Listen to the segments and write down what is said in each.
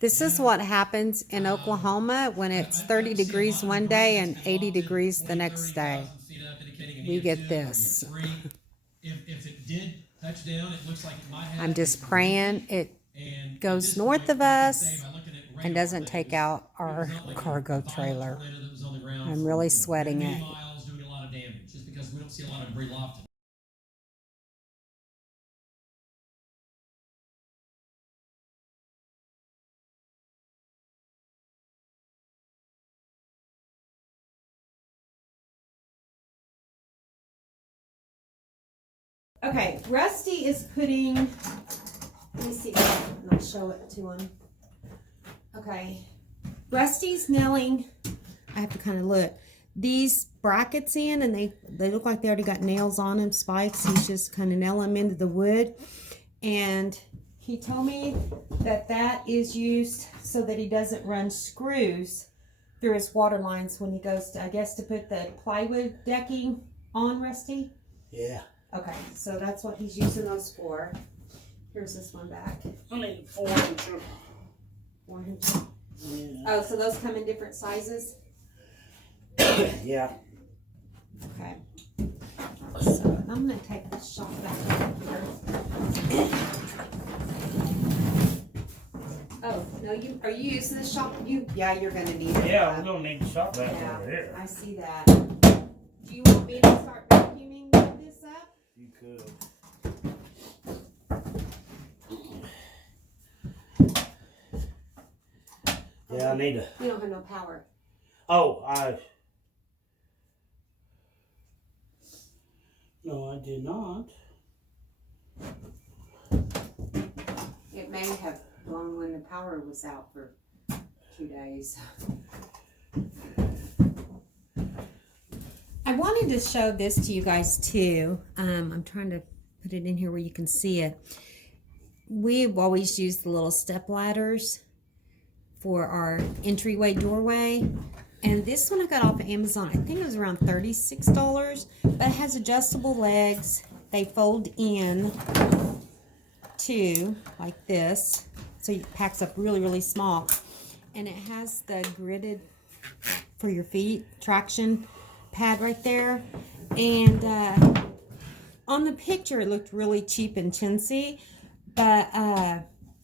This is what happens in Oklahoma when it's 30 degrees one day and 80 degrees the next day. We get this. If it did touch down, it looks like it might have. I'm just praying it goes north of us and doesn't take out our cargo trailer. I'm really sweating it. Miles doing a lot of damage just because we don't see a lot of debris lofted. Okay, Rusty is putting, let me see if I'll show it to him. Okay, Rusty's nailing, I have to kind of look, these brackets in, and they look like they already got nails on them, spikes. He's just kind of nailing them into the wood. And he told me that that is used so that he doesn't run screws through his water lines when he goes to, I guess, to put the plywood decking on, Rusty? Yeah. Okay, so that's what he's using those for. Here's this one back. I need 4 inch. 4 inch. Yeah. Oh, so those come in different sizes? Yeah. Okay. So I'm going to take this shop back up here. Oh, no, are you using this shop? Yeah, you're going to need it. Yeah, we're gonna need to shop that over here. I see that. Do you want me to start vacuuming this up? You could. Yeah, I need to. You don't have no power. Oh, no, I did not. It may have blown when the power was out for 2 days. I wanted to show this to you guys too. I'm trying to put it in here where you can see it. We've always used the little step ladders for our entryway doorway. And this one I got off of Amazon. I think it was around $36, but it has adjustable legs. They fold in too, like this. So it packs up really, really small. And it has the gridded for your feet traction pad right there. And on the picture it looked really cheap and chintzy, but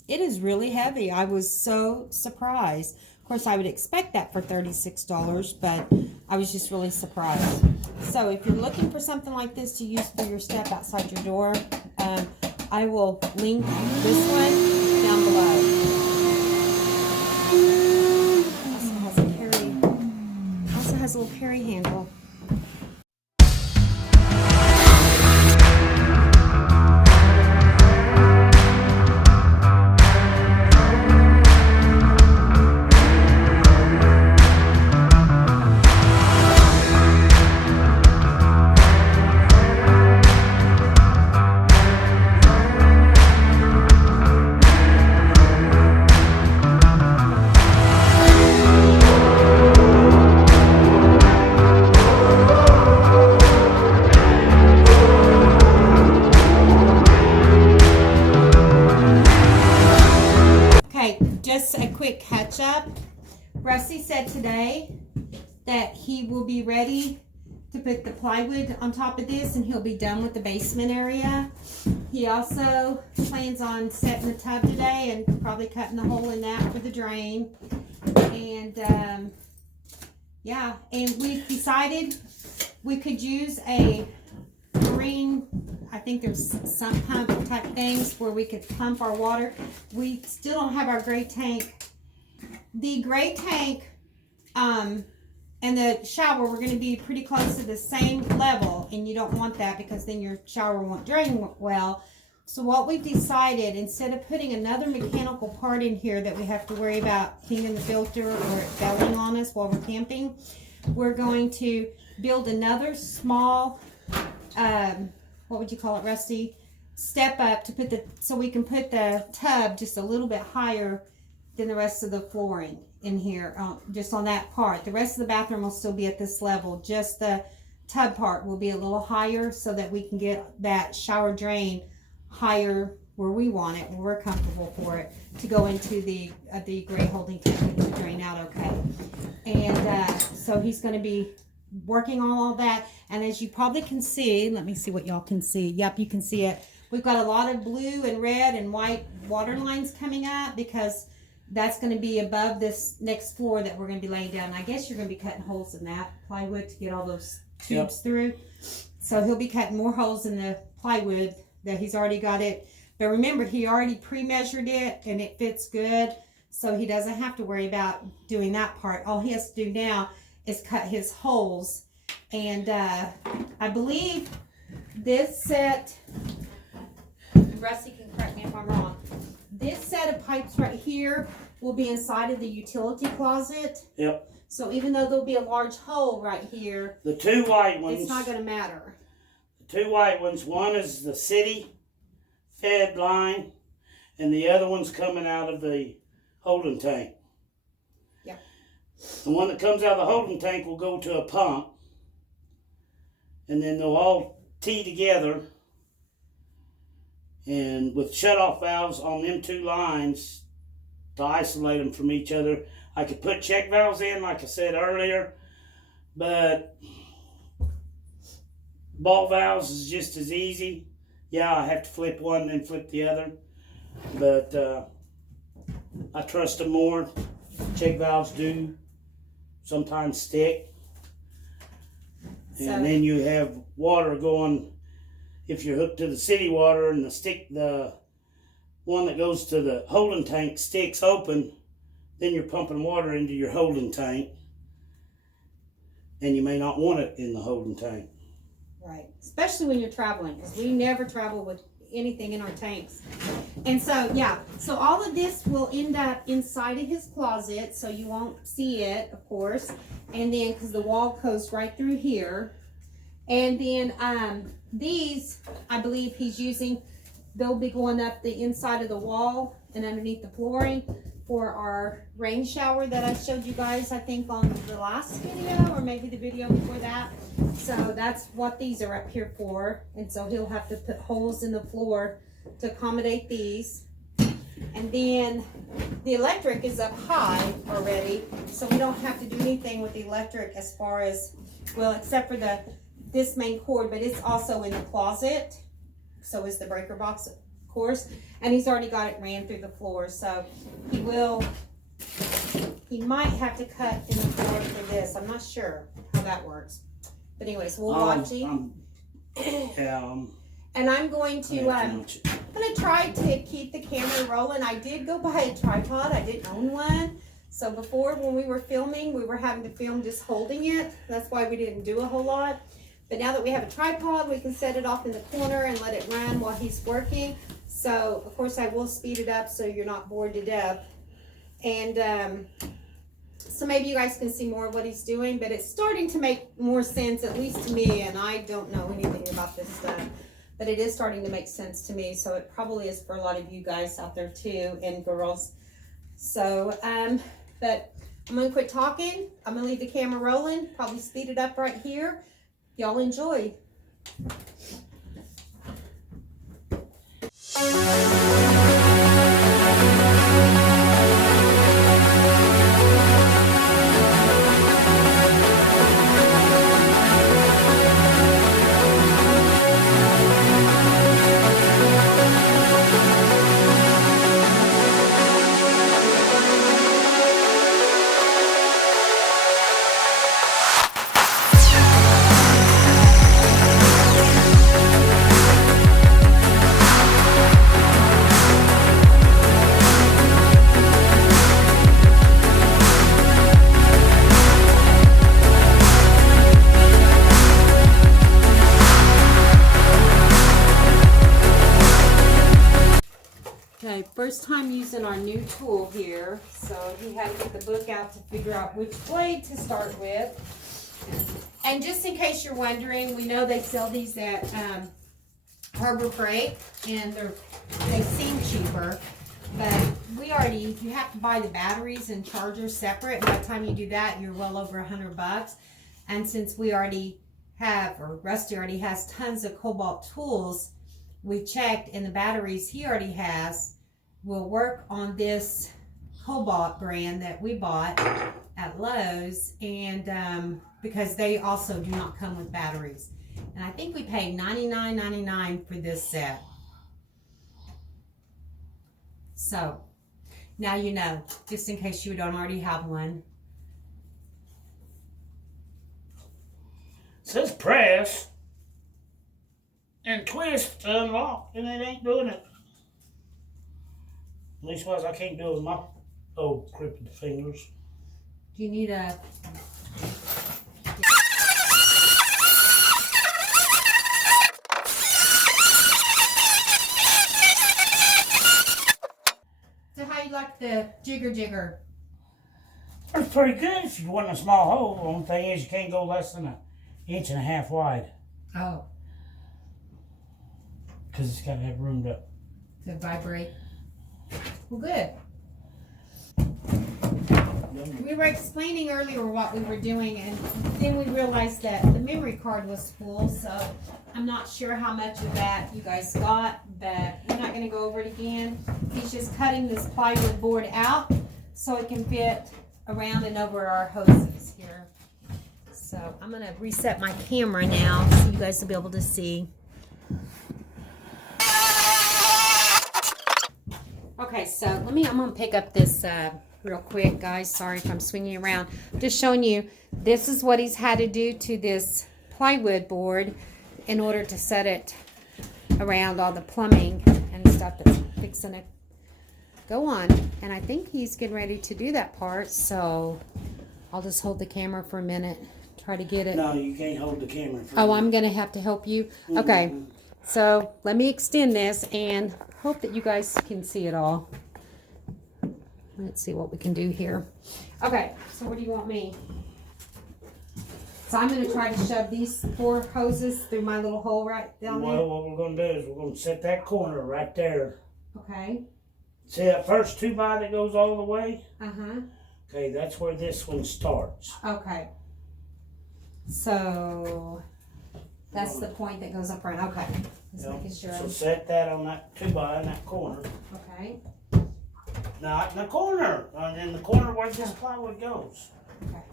it is really heavy. I was so surprised. Of course, I would expect that for $36, but I was just really surprised. So if you're looking for something like this to use for your step outside your door, I will link this one down below. Also has a little carry handle. Just a quick catch up. Rusty said today that he will be ready to put the plywood on top of this and he'll be done with the basement area. He also plans on setting the tub today and probably cutting the hole in that for the drain. And yeah, and we've decided we could use a marine, I think there's some pump type things where we could pump our water. We still don't have our gray tank. The gray tank and the shower were going to be pretty close to the same level, and you don't want that because then your shower won't drain well. So what we've decided, instead of putting another mechanical part in here that we have to worry about cleaning the filter or it failing on us while we're camping, we're going to build another small what would you call it, Rusty? Step up to put so we can put the tub just a little bit higher than the rest of the flooring in here, just on that part. The rest of the bathroom will still be at this level. Just the tub part will be a little higher so that we can get that shower drain higher where we want it, where we're comfortable for it to go into the gray holding tank to drain out okay. And so he's going to be working on all that. And as you probably can see, let me see what y'all can see. Yep, you can see it. We've got a lot of blue and red and white water lines coming up because that's going to be above this next floor that we're going to be laying down. And I guess you're going to be cutting holes in that plywood to get all those tubes through. So he'll be cutting more holes in the plywood that he's already got it. But remember, he already pre-measured it and it fits good. So he doesn't have to worry about doing that part. All he has to do now is cut his holes. And I believe this set, Rusty can correct me if I'm wrong, this set of pipes right here will be inside of the utility closet. Yep. So even though there'll be a large hole right here, The two white ones. it's not going to matter. The two white ones. One is the city fed line, and the other one's coming out of the holding tank. Yep. The one that comes out of the holding tank will go to a pump, and then they'll all tee together. And with shut-off valves on them two lines to isolate them from each other. I could put check valves in, like I said earlier, but ball valves is just as easy. Yeah, I have to flip one and then flip the other, but I trust them more. Check valves do sometimes stick. And then you have water going, if you're hooked to the city water and the one that goes to the holding tank sticks open, then you're pumping water into your holding tank, and you may not want it in the holding tank. Right, especially when you're traveling, because we never travel with anything in our tanks. And so, yeah, so all of this will end up inside of his closet, so you won't see it, of course. And then, because the wall goes right through here. And then these, I believe he's using, they'll be going up the inside of the wall and underneath the flooring for our rain shower that I showed you guys, I think, on the last video, or maybe the video before that. So that's what these are up here for. And so he'll have to put holes in the floor to accommodate these. And then the electric is up high already, so we don't have to do anything with the electric as far as, well, except for this main cord, but it's also in the closet. So is the breaker box, of course. And he's already got it ran through the floor, so he might have to cut in the floor for this. I'm not sure how that works. But anyways, we'll watch him. And I'm going to try to keep the camera rolling. I did go buy a tripod. I didn't own one. So before, when we were filming, we were having to film just holding it. That's why we didn't do a whole lot. But now that we have a tripod, we can set it off in the corner and let it run while he's working. So, of course, I will speed it up so you're not bored to death. And so maybe you guys can see more of what he's doing. But it's starting to make more sense, at least to me. And I don't know anything about this stuff. But it is starting to make sense to me. So it probably is for a lot of you guys out there too, and girls. So, but I'm going to quit talking. I'm going to leave the camera rolling. Probably speed it up right here. Y'all enjoy. Okay, first time using our new tool here, so he had to get the book out to figure out which blade to start with. And just in case you're wondering, we know they sell these at Harbor Freight, and they seem cheaper, but you have to buy the batteries and chargers separate. By the time you do that, you're well over $100. And since we already have, or Rusty already has tons of Cobalt tools, we checked, and the batteries he already has will work on this Cobalt brand that we bought at Lowe's, and because they also do not come with batteries. And I think we paid $99.99 for this set. So now you know, just in case you don't already have one. It says press and twist to unlock, and it ain't doing it. Leastwise, I can't do it with my old crippled fingers. Do you need a... So how you like the jigger? It's pretty good if you want a small hole. The only thing is you can't go less than 1.5 inches wide. Oh, Because it's got to have room to... to vibrate. Well, good. We were explaining earlier what we were doing, and then we realized that the memory card was full, so I'm not sure how much of that you guys got, but we're not going to go over it again. He's just cutting this plywood board out so it can fit around and over our hoses here. So I'm going to reset my camera now so you guys will be able to see. Okay, so I'm going to pick up this real quick, guys. Sorry if I'm swinging around. Just showing you, this is what he's had to do to this plywood board in order to set it around all the plumbing and stuff that's fixing to go on. And I think he's getting ready to do that part, so I'll just hold the camera for a minute, try to get it. No, you can't hold the camera. Oh, I'm going to have to help you? Okay, so let me extend this and hope that you guys can see it all. Let's see what we can do here. Okay, so where do you want me? So I'm going to try to shove these 4 hoses through my little hole right down there. Well, what we're going to do is we're going to set that corner right there. Okay. See that first 2x that goes all the way? Uh-huh. Okay, that's where this one starts. Okay. So that's the point that goes up around. Okay. Just Yep. making sure. So set that on that 2x in that corner. Okay. Not in the corner. In the corner where this plywood goes. Okay.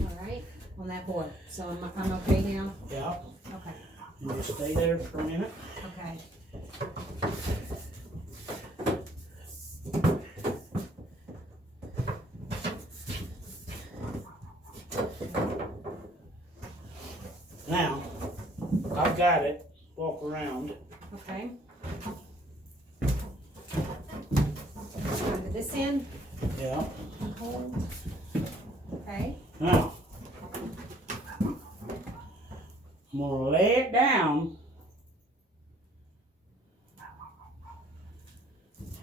All right. On that board. So I'm okay now? Yeah. Okay. You just stay there for a minute. Okay. Now, I've got it. Walk around. Okay. Under this end. Yeah. Hold. Okay. Now, I'm gonna lay it down,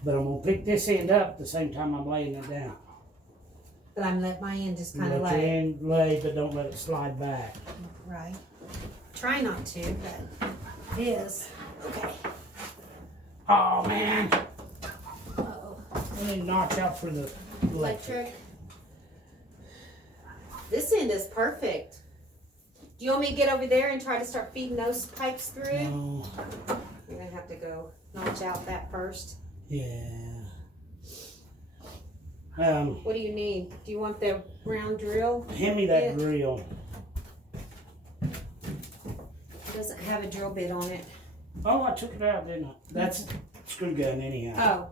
but I'm gonna pick this end up at the same time I'm laying it down. But I'm let my end just kind of Let your lay. end lay, but don't let it slide back. Right. Try not to, but it is. Okay. Oh man, Uh-oh. I need to notch out for the Electric. This end is perfect. Do you want me to get over there and try to start feeding those pipes through? No. You're gonna have to go notch out that first. Yeah. What do you need? Do you want the round drill? Hand me that Yeah. drill. It doesn't have a drill bit on it. Oh, I took it out, didn't I? That's screw gun anyhow.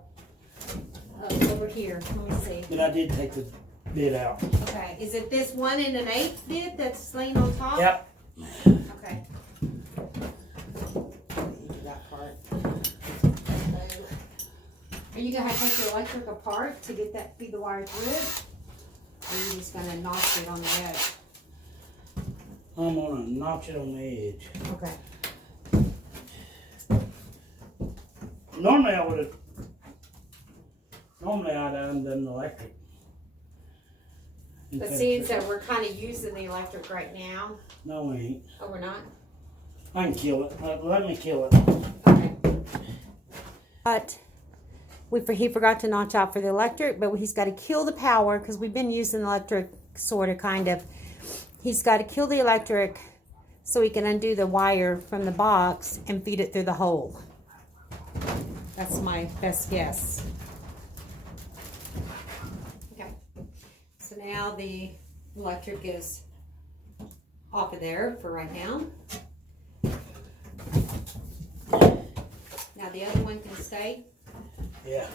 Oh, over here. Let me see. But I did take the bit out. Okay, is it this 1 1/8 bit that's laying on top? Yep. Okay. Do that part. Are you gonna have to take the electric apart to get that feed the wire through it? Or are you just gonna notch it on the edge? I'm gonna notch it on the edge. Okay. Normally I'd have undone the electric. But seeing that we're kind of using the electric right now. No, we ain't. Oh, we're not? I can kill it. Let me kill it. Okay. But he forgot to notch out for the electric, but he's got to kill the power because we've been using electric sort of kind of. He's got to kill the electric so we can undo the wire from the box and feed it through the hole. That's my best guess. Okay, so now the electric is off of there for right now. Now the other one can stay. Yeah.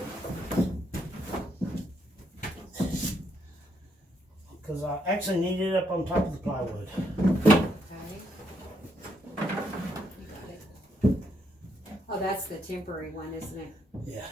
Because I actually need it up on top of the plywood. Okay. You got it. Oh, that's the temporary one, isn't it? Yeah.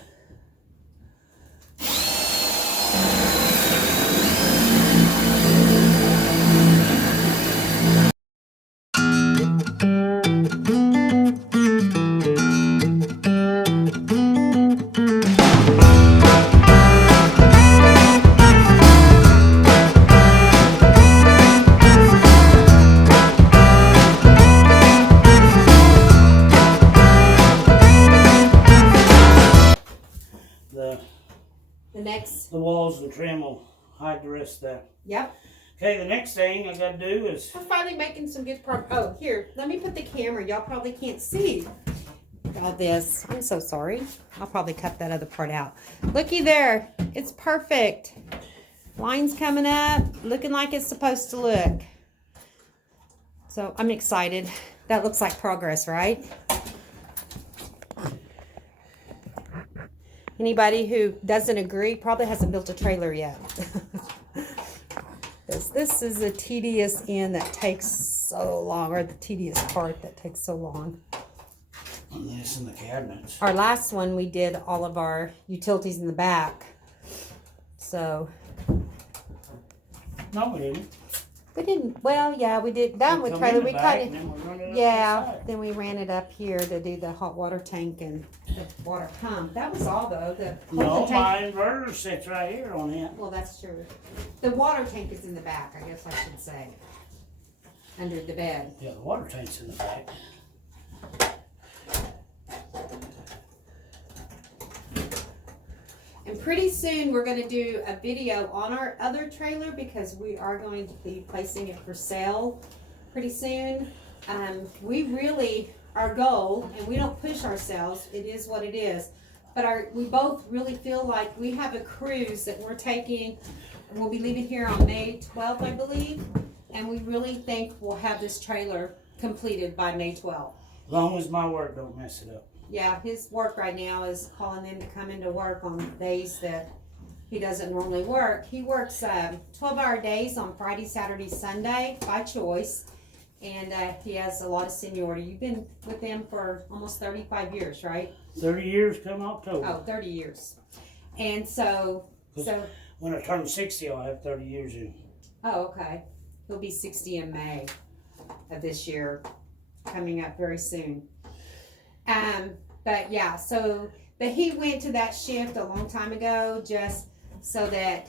The next, The walls and trim will hide the rest of that. yep. Okay, the next thing I gotta do is, We're finally making some good progress. Oh, here, let me put the camera. Y'all probably can't see all this. I'm so sorry. I'll probably cut that other part out. Looky there. It's perfect. Lines coming up, looking like it's supposed to look. So I'm excited. That looks like progress, right? Anybody who doesn't agree probably hasn't built a trailer yet. This is a tedious end that takes so long, or the tedious part that takes so long. this in the cabinets. Our last one, we did all of our utilities in the back. So No, we didn't. we didn't, well, yeah, we did that We with come trailer. in the We back kind and then we run it of, up yeah, the side. then we ran it up here to do the hot water tank and the water pump. That was all though. No, tank. my inverter sits right here on it. Well, that's true. The water tank is in the back, I guess I should say. Under the bed. Yeah, the water tank's in the back. And pretty soon we're going to do a video on our other trailer because we are going to be placing it for sale pretty soon. We really, our goal, and we don't push ourselves, it is what it is, but we both really feel like we have a cruise that we're taking, and we'll be leaving here on May 12th, I believe, and we really think we'll have this trailer completed by May 12th. As long as my work don't mess it up. Yeah, his work right now is calling them to come into work on days that he doesn't normally work. He works 12-hour days on Friday, Saturday, Sunday by choice, and he has a lot of seniority. You've been with them for almost 35 years, right? 30 years come October. Oh, 30 years. And so When I turn 60, I'll have 30 years in. oh, okay. He'll be 60 in May of this year, coming up very soon. But yeah, but he went to that shift a long time ago just so that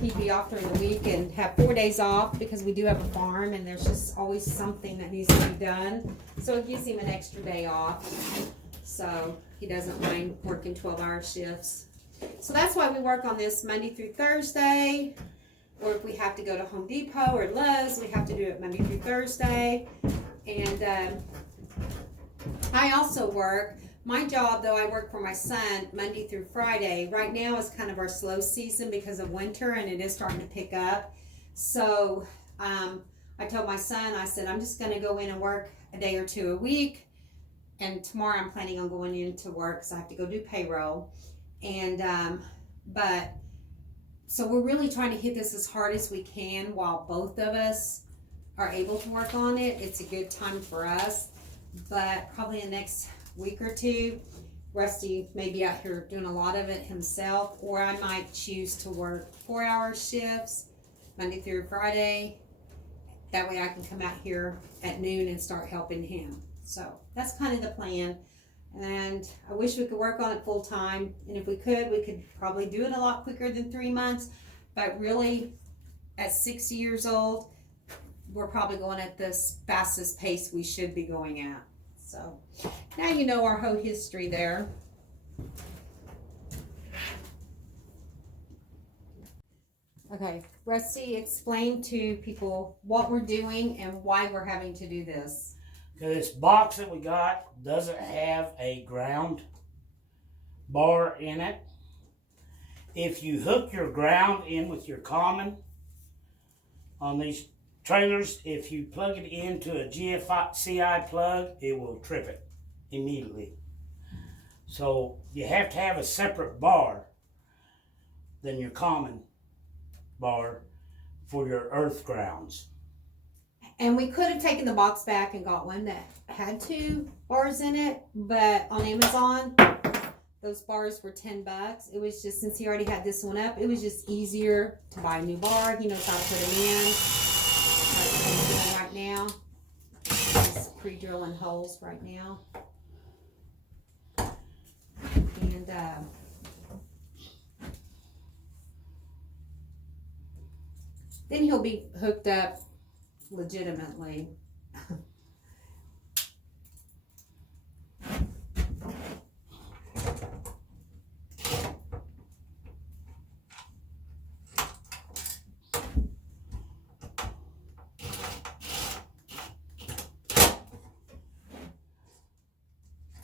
he'd be off during the week and have 4 days off because we do have a farm and there's just always something that needs to be done. So it gives him an extra day off. So he doesn't mind working 12-hour shifts. So that's why we work on this Monday through Thursday. Or if we have to go to Home Depot or Lowe's, we have to do it Monday through Thursday. And I also work, my job though, I work for my son Monday through Friday. Right now is kind of our slow season because of winter and it is starting to pick up. So I told my son, I said, I'm just going to go in and work a day or two a week. And tomorrow I'm planning on going into work because I have to go do payroll. And, so we're really trying to hit this as hard as we can while both of us are able to work on it. It's a good time for us. But probably in the next week or two, Rusty may be out here doing a lot of it himself, or I might choose to work 4-hour shifts, Monday through Friday. That way I can come out here at noon and start helping him. So that's kind of the plan. And I wish we could work on it full time. And if we could probably do it a lot quicker than 3 months. But really, at 60 years old, we're probably going at the fastest pace we should be going at. So now you know our whole history there. Okay, Rusty, explain to people what we're doing and why we're having to do this. This box that we got doesn't have a ground bar in it. If you hook your ground in with your common on these trailers, if you plug it into a GFCI plug, it will trip it immediately. So you have to have a separate bar than your common bar for your earth grounds. And we could have taken the box back and got one that had 2 bars in it, but on Amazon, those bars were $10. It was just, since he already had this one up, it was just easier to buy a new bar. He knows how to put them in. Like he's doing right now. He's pre-drilling holes right now. And then he'll be hooked up legitimately.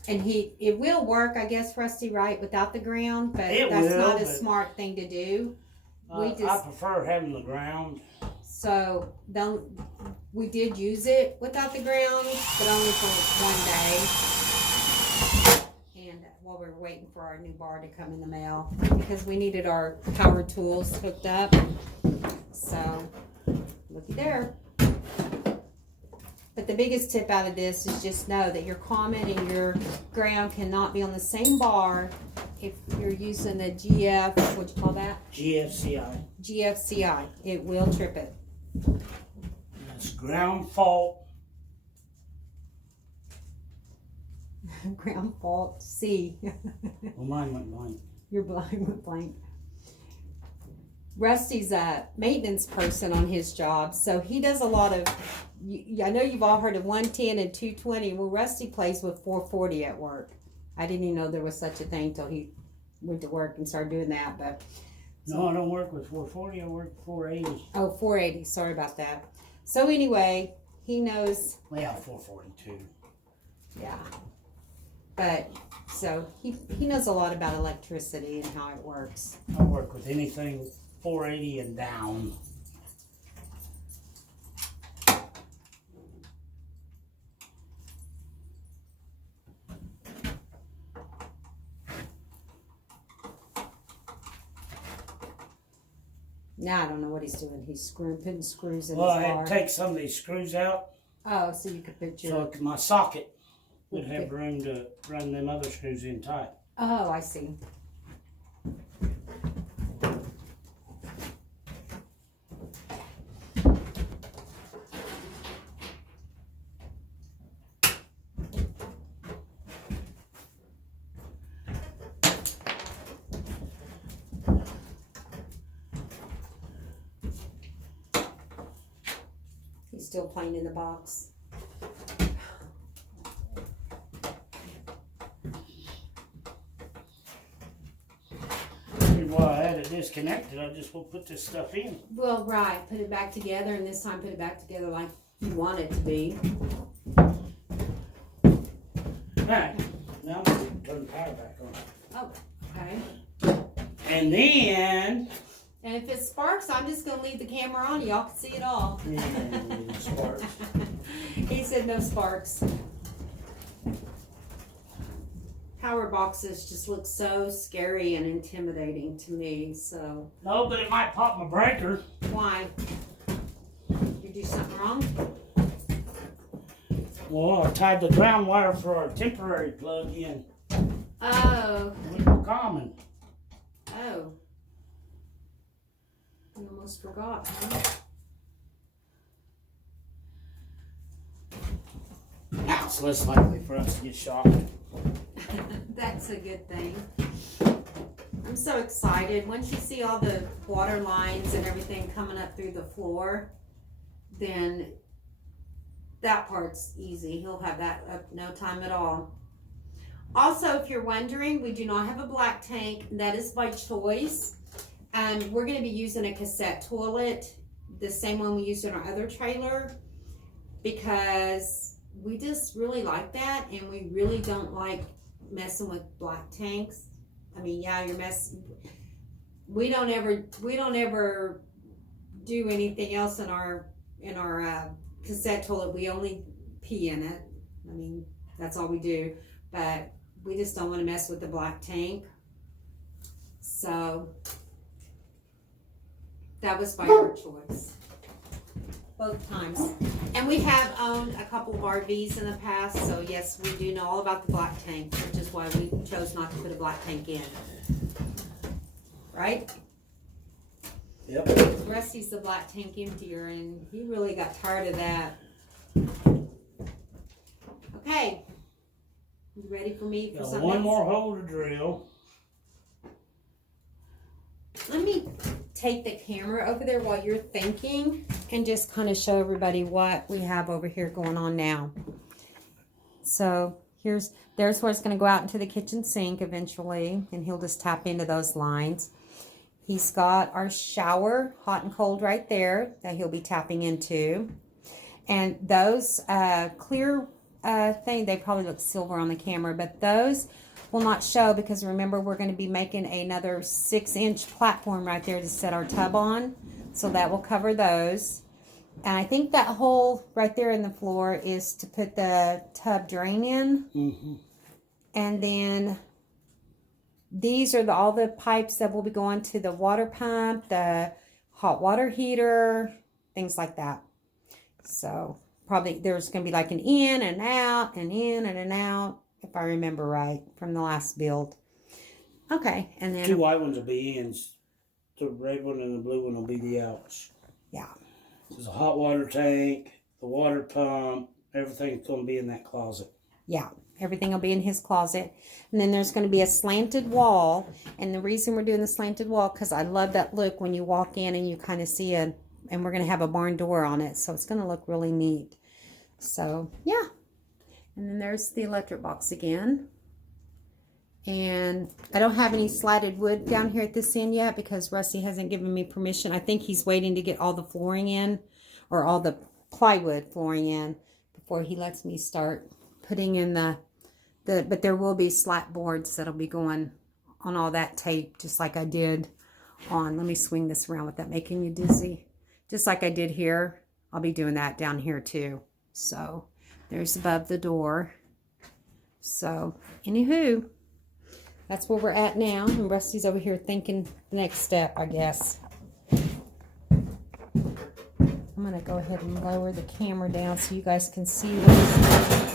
And it will work, I guess, Rusty, right, without the ground, but that's not a smart thing to do. I prefer having the ground. So we did use it without the ground, but only for 1 day. And while we were waiting for our new bar to come in the mail, because we needed our power tools hooked up. So looky there. But the biggest tip out of this is just know that your common and your ground cannot be on the same bar if you're using the what'd you call that? GFCI. GFCI. It will trip it. That's ground fault. Ground fault C. Well, mine went blank. Your blind went blank. Rusty's a maintenance person on his job, so he does a lot of. I know you've all heard of 110 and 220. Well, Rusty plays with 440 at work. I didn't even know there was such a thing till he went to work and started doing that. But no, I don't work with 440. I work with 480. Oh, 480. Sorry about that. So anyway, he knows. Well, 442. Yeah. But so he knows a lot about electricity and how it works. I work with anything 480 and down. Now I don't know what he's doing. He's putting screws in Well, his I bar. had to take some of these screws out Oh, so you could put your. so my socket would Okay. have room to run them other screws in tight. Oh, I see. He's still playing in the box. While I had it disconnected, I just will put this stuff in. Well, right. Put it back together, and this time put it back together like you want it to be. Alright, now I'm going to turn the power back on. Oh, okay. And then, And if it sparks, I'm just going to leave the camera on. Y'all can see it all. yeah, sparks. He said no sparks. Power boxes just look so scary and intimidating to me, so. No, but it might pop my breaker. Why? You do something wrong? Well, I tied the ground wire for our temporary plug in Oh. with the common. Oh. I almost forgot, huh? Now it's less likely for us to get shocked. That's a good thing. I'm so excited. Once you see all the water lines and everything coming up through the floor, then that part's easy. He'll have that up no time at all. Also, if you're wondering, we do not have a black tank. That is by choice. We're going to be using a cassette toilet, the same one we used in our other trailer, because we just really like that, and we really don't like messing with black tanks. I mean, yeah, you're messing. We don't ever do anything else in our cassette toilet. We only pee in it. I mean, that's all we do. But we just don't want to mess with the black tank. So that was by our choice. Both times. And we have owned a couple of RVs in the past, so yes, we do know all about the black tank, which is why we chose not to put a black tank in. Right? Yep. Rusty's the black tank emptier, and he really got tired of that. Okay. You ready for me for Got something one else? more hole to drill. Let me take the camera over there while you're thinking and just kind of show everybody what we have over here going on now. So there's where it's going to go out into the kitchen sink eventually, and he'll just tap into those lines. He's got our shower, hot and cold, right there that he'll be tapping into. And those clear thing, they probably look silver on the camera, but those will not show because remember we're going to be making another 6-inch platform right there to set our tub on. So that will cover those. And I think that hole right there in the floor is to put the tub drain in. Mm-hmm. And then these are all the pipes that will be going to the water pump, the hot water heater, things like that. So probably there's going to be like an in and out and in and an out, if I remember right from the last build. Okay, and then 2 white ones will be ins. The red one and the blue one will be the outs. yeah. There's a hot water tank, the water pump, everything's going to be in that closet. Yeah, everything will be in his closet. And then there's going to be a slanted wall. And the reason we're doing the slanted wall, because I love that look when you walk in and you kind of see and we're going to have a barn door on it. So it's going to look really neat. So, yeah. And then there's the electric box again. And I don't have any slatted wood down here at this end yet because Rusty hasn't given me permission. I think he's waiting to get all the flooring in, or all the plywood flooring in, before he lets me start putting in but there will be slat boards that'll be going on all that tape, just like I did on, let me swing this around without making you dizzy. Just like I did here, I'll be doing that down here too. So there's above the door. So anywho, that's where we're at now. And Rusty's over here thinking the next step, I guess. I'm going to go ahead and lower the camera down so you guys can see what he's doing.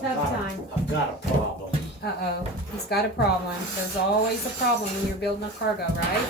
Tough time. I've got a problem. Uh-oh. He's got a problem. There's always a problem when you're building a cargo, right?